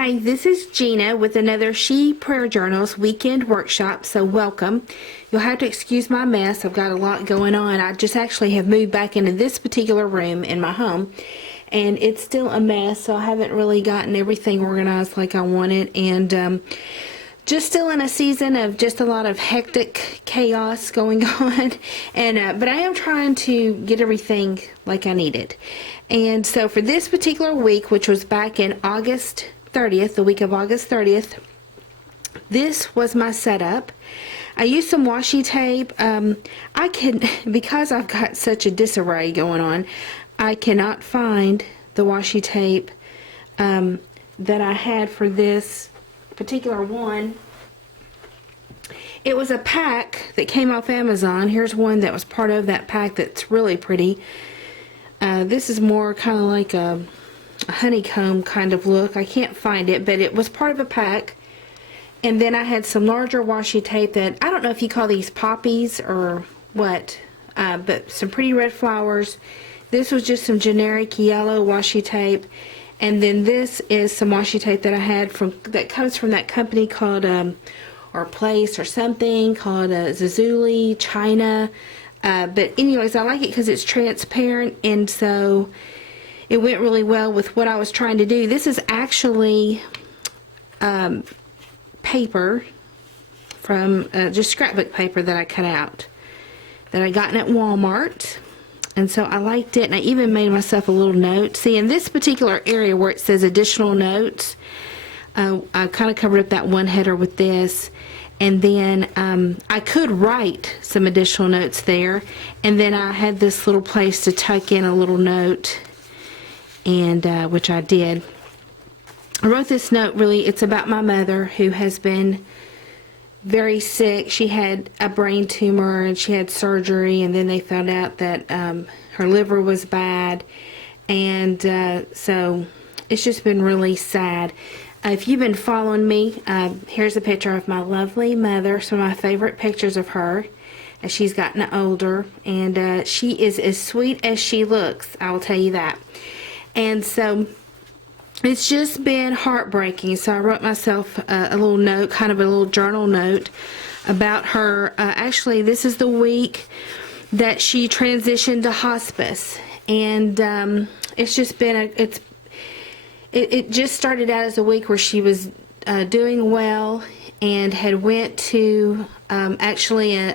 Hi, this is Gina with another She Prayer Journals weekend workshop, so welcome. You'll have to excuse my mess. I've got a lot going on. I just actually have moved back into this particular room in my home, and it's still a mess, so I haven't really gotten everything organized like I wanted, and just still in a season of just a lot of hectic chaos going on, and but I am trying to get everything like I need it. And so for this particular week, which was back in August 30th, the week of August 30th, this was my setup. I used some washi tape. Because I've got such a disarray going on, I cannot find the washi tape that I had for this particular one. It was a pack that came off Amazon. Here's one that was part of that pack that's really pretty. This is more kind of like a honeycomb kind of look. I can't find it, but it was part of a pack. And then I had some larger washi tape that, I don't know if you call these poppies or what, but some pretty red flowers. This was just some generic yellow washi tape. And then this is some washi tape that I had that comes from that company called, or place or something called Zazuli, China. But anyways, I like it because it's transparent, and so it went really well with what I was trying to do. This is actually paper from just scrapbook paper that I cut out that I got at Walmart. And so I liked it, and I even made myself a little note. See, in this particular area where it says additional notes, I kind of covered up that one header with this. And then I could write some additional notes there. And then I had this little place to tuck in a little note, and which I did. I wrote this note, really, it's about my mother, who has been very sick. She had a brain tumor, and she had surgery, and then they found out that her liver was bad. And so it's just been really sad. If you've been following me, here's a picture of my lovely mother, some of my favorite pictures of her as she's gotten older, and she is as sweet as she looks, I will tell you that. And so it's just been heartbreaking, so I wrote myself a little note, kind of a little journal note about her. Actually, this is the week that she transitioned to hospice, and it's just been It just started out as a week where she was doing well and had went to actually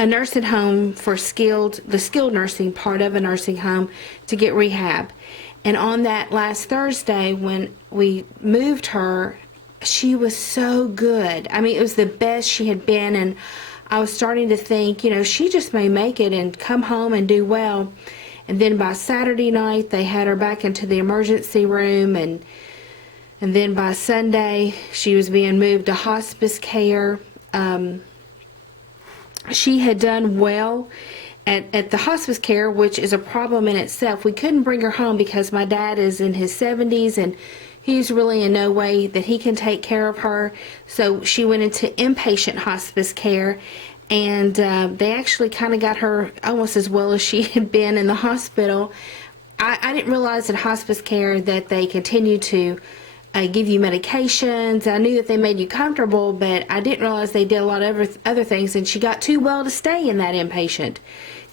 a nursing home for the skilled nursing part of a nursing home to get rehab. And on that last Thursday when we moved her, she was so good. I mean, it was the best she had been, and I was starting to think, you know, she just may make it and come home and do well. And then by Saturday night, they had her back into the emergency room, and then by Sunday, she was being moved to hospice care. She had done well at the hospice care, which is a problem in itself. We couldn't bring her home because my dad is in his 70s, and he's really in no way that he can take care of her. So she went into inpatient hospice care. And they actually kind of got her almost as well as she had been in the hospital. I didn't realize in hospice care that they continue to give you medications. I knew that they made you comfortable, but I didn't realize they did a lot of other things. And she got too well to stay in that inpatient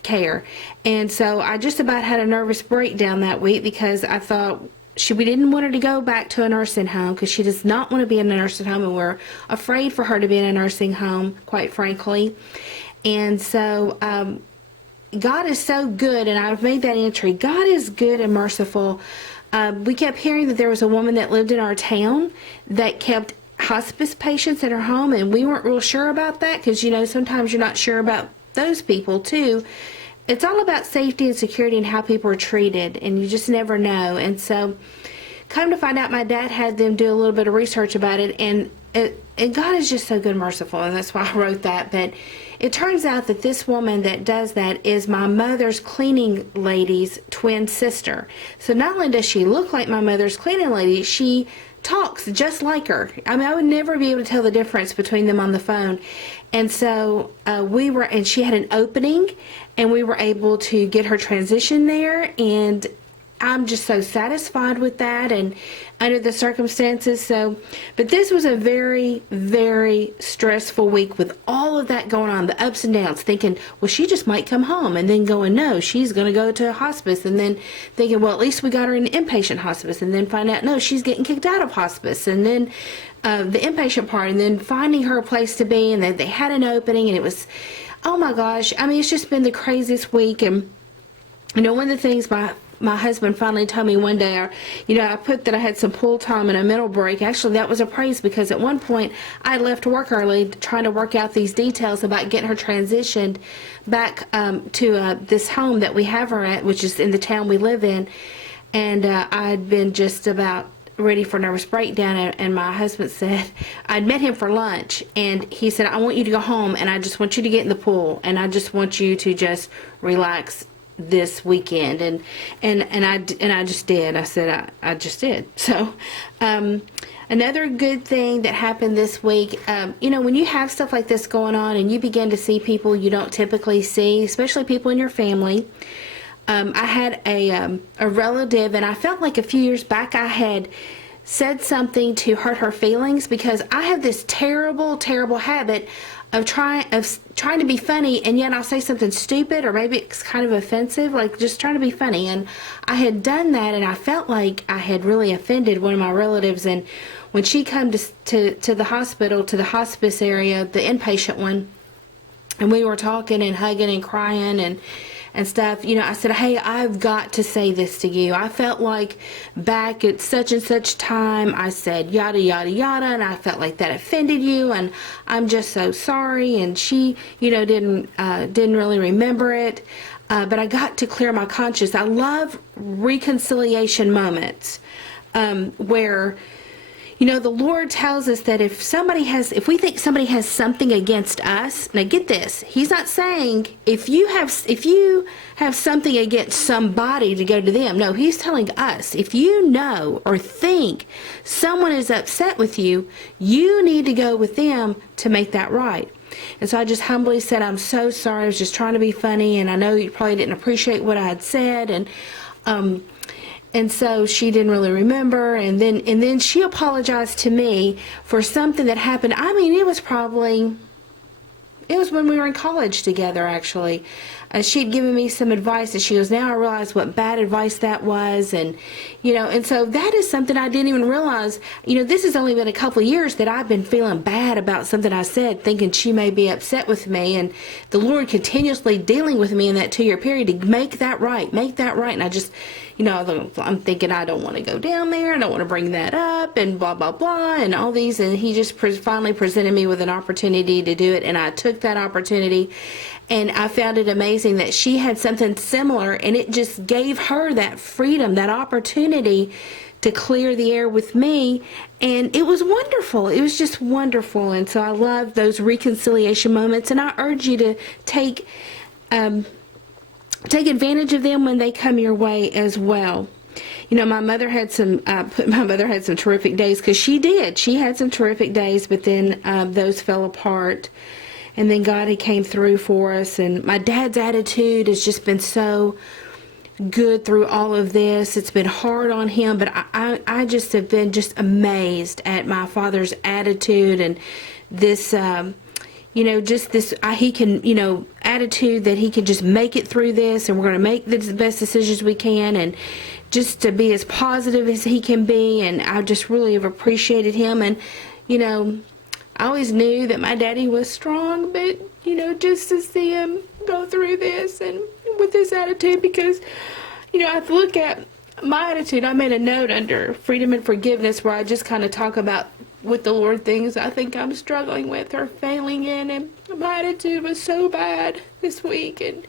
care. And so I just about had a nervous breakdown that week because I thought, we didn't want her to go back to a nursing home because she does not want to be in a nursing home, and we're afraid for her to be in a nursing home, quite frankly. And so God is so good, and I've made that entry. God is good and merciful. We kept hearing that there was a woman that lived in our town that kept hospice patients at her home, and we weren't real sure about that because, you know, sometimes you're not sure about those people too. It's all about safety and security and how people are treated, and you just never know. And so, come to find out, my dad had them do a little bit of research about it, and God is just so good and merciful, and that's why I wrote that. But it turns out that this woman that does that is my mother's cleaning lady's twin sister. So not only does she look like my mother's cleaning lady, she talks just like her. I mean, I would never be able to tell the difference between them on the phone. And so and she had an opening, and we were able to get her transition there, and I'm just so satisfied with that and under the circumstances. So, but this was a very, very stressful week with all of that going on, the ups and downs, thinking, well, she just might come home, and then going, no, she's going to go to a hospice, and then thinking, well, at least we got her in inpatient hospice, and then find out, no, she's getting kicked out of hospice, and then the inpatient part, and then finding her a place to be, and then they had an opening, and it was, oh my gosh, I mean, it's just been the craziest week. And one of the things my husband finally told me one day, I put that I had some pull time and a mental break. Actually, that was a praise, because at one point I left work early trying to work out these details about getting her transitioned back to this home that we have her at, which is in the town we live in. And I'd been just about ready for a nervous breakdown, and my husband said, I'd met him for lunch, and he said, I want you to go home, and I just want you to get in the pool, and I just want you to just relax this weekend. And I just did. I said I just did. So another good thing that happened this week, when you have stuff like this going on and you begin to see people you don't typically see, especially people in your family. I had a relative, and I felt like a few years back I had said something to hurt her feelings, because I have this terrible, terrible habit of trying to be funny, and yet I'll say something stupid, or maybe it's kind of offensive, like just trying to be funny. And I had done that, and I felt like I had really offended one of my relatives. And when she came to the hospital, to the hospice area, the inpatient one, and we were talking and hugging and crying and stuff, I said, hey, I've got to say this to you. I felt like back at such and such time, I said yada, yada, yada, and I felt like that offended you, and I'm just so sorry. And she, didn't really remember it, but I got to clear my conscience. I love reconciliation moments where the Lord tells us that if we think somebody has something against us, now get this, He's not saying if you have something against somebody to go to them. No, He's telling us, if you know or think someone is upset with you, you need to go with them to make that right. And so I just humbly said, I'm so sorry, I was just trying to be funny, and I know you probably didn't appreciate what I had said, and so she didn't really remember, and then she apologized to me for something that happened. I mean, it was when we were in college together, actually. She'd given me some advice, and she goes, now I realize what bad advice that was. And so that is something I didn't even realize. This has only been a couple of years that I've been feeling bad about something I said, thinking she may be upset with me, and the Lord continuously dealing with me in that 2-year period to make that right. And I just, I'm thinking, I don't want to go down there, I don't want to bring that up, and blah, blah, blah, and all these. And He just finally presented me with an opportunity to do it, and I took that opportunity. And I found it amazing that she had something similar, and it just gave her that freedom, that opportunity to clear the air with me. And it was wonderful. It was just wonderful. And so I love those reconciliation moments, and I urge you to take advantage of them when they come your way as well. My mother had some terrific days, because she had some terrific days, but then those fell apart. And then God, He came through for us. And my dad's attitude has just been so good through all of this. It's been hard on him, but I just have been just amazed at my father's attitude, and this, just this, he can, attitude that he can just make it through this, and we're going to make the best decisions we can, and just to be as positive as he can be. And I just really have appreciated him. And, I always knew that my daddy was strong, but, just to see him go through this and with this attitude, because, I look at my attitude. I made a note under freedom and forgiveness where I just kind of talk about with the Lord things I think I'm struggling with or failing in, and my attitude was so bad this week and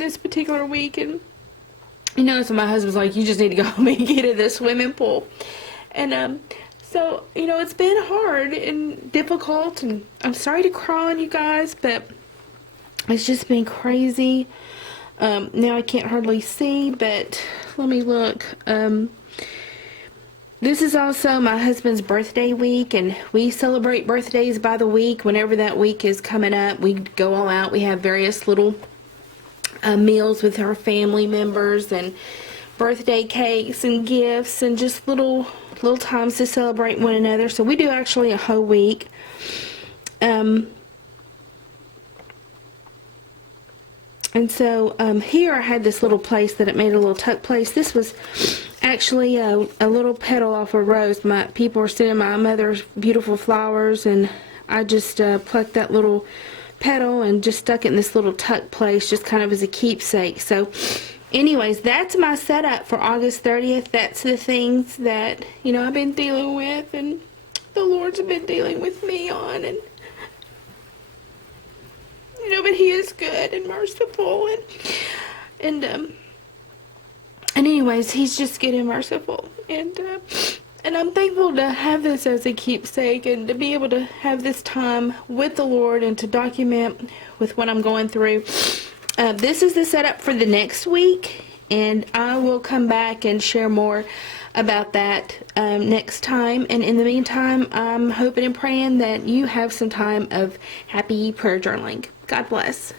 this particular week. And, so my husband's like, you just need to go home and get in the swimming pool. And, so, it's been hard and difficult, and I'm sorry to cry on you guys, but it's just been crazy. Now I can't hardly see, but let me look. This is also my husband's birthday week, and we celebrate birthdays by the week. Whenever that week is coming up, we go all out. We have various little meals with our family members, and birthday cakes and gifts and just little times to celebrate one another. So we do actually a whole week. And so here I had this little place that it made a little tuck place. This was actually a little petal off a rose. My people were sending my mother's beautiful flowers, and I just plucked that little petal and just stuck it in this little tuck place, just kind of as a keepsake. So anyways, that's my setup for August 30th. That's the things that, you know, I've been dealing with, and the Lord's been dealing with me on, and you know, but He is good and merciful, and anyways, He's just good and merciful, and I'm thankful to have this as a keepsake and to be able to have this time with the Lord and to document with what I'm going through. This is the setup for the next week, and I will come back and share more about that next time. And in the meantime, I'm hoping and praying that you have some time of happy prayer journaling. God bless.